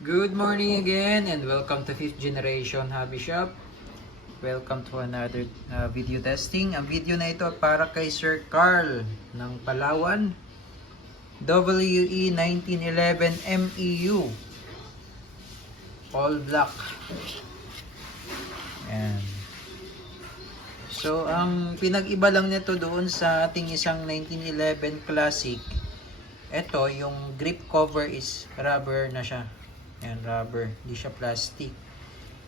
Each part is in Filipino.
Good morning again and welcome to 5th Generation Hobby Shop. Welcome to another video testing. Ang video na ito para kay Sir Carl ng Palawan, WE 1911 MEU all black. Ayan. So ang pinag-iba lang nito doon sa ating isang 1911 Classic, ito yung grip cover is rubber na siya. Ayan, rubber, hindi siya plastic.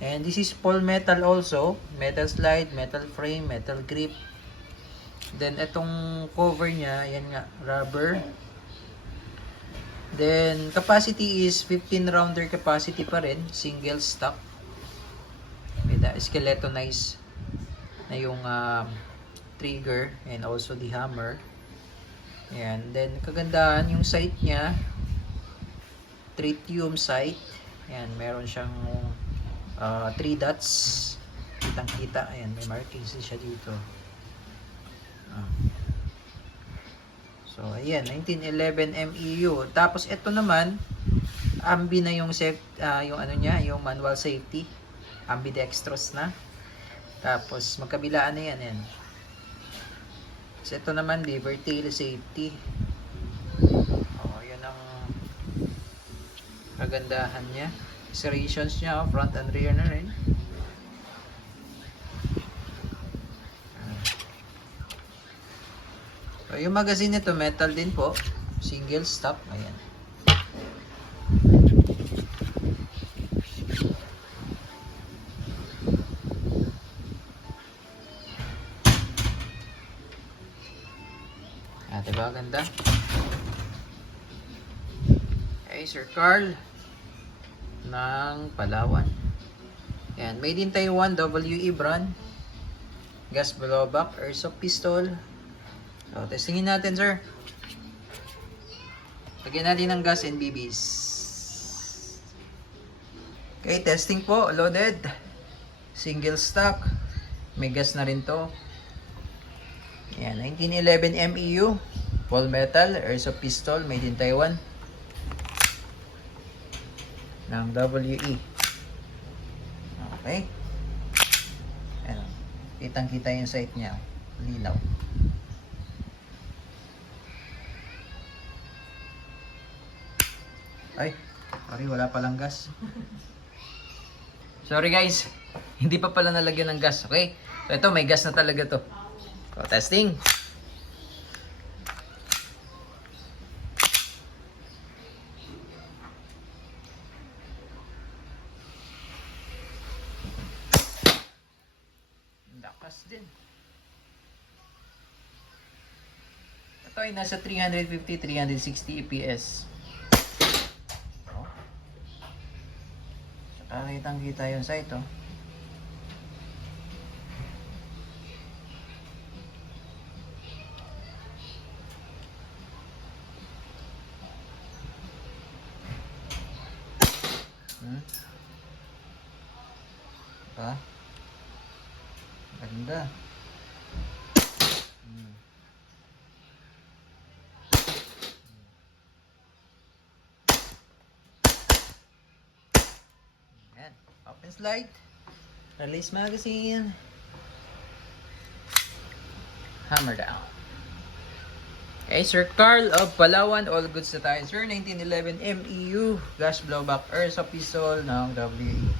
And this is full metal also, metal slide, metal frame, metal grip. Then itong cover niya, yan nga, rubber. Then capacity is 15 rounder capacity pa rin, single stock. With skeletonized na yung trigger and also the hammer. Ayan, then kagandahan yung sight niya, tritium sight. Ayan, meron siyang 3 dots. Kitang kita. Ayan, may markings siya dito. So, ayan, 1911 MEU. Tapos, ito naman, ambi na yung yung ano niya, yung manual safety. Ambidextrous na. Tapos, magkabilaan na yan. Ayan. So, ito naman, lever tail safety. Kagandahan niya. Serrations niya, front and rear na rin. So, yung magazine nito, metal din po. Single stop. Ayan. Diba ganda? Okay, Sir Carl ng Palawan. Ayan, made in Taiwan, WE brand. Gas blowback, airsoft pistol. So, testingin natin, sir. Lagyan natin ng gas and BBs. Okay, testing po, loaded. Single stock. May gas na rin to. Ayan, 1911 MEU. Full metal, airsoft pistol, made in Taiwan. Ng WE. Okay. Ayan. Kitang-kita yung sight niya. Linaw. Ay, sorry, wala palang gas. Sorry guys, hindi pa pala nalagyan ng gas. Okay? So ito, may gas na talaga to. So, testing. Lakas din. Ito ay nasa 350-360 EPS. Saka kitang-kita yung sight, oh. Diba? Ganda. Ayan. Open slide. Release magazine. Hammer down. Okay, Sir Carl of Palawan. All goods na tayo, sir. 1911 MEU. Gas blowback airsoft pistol ng WE.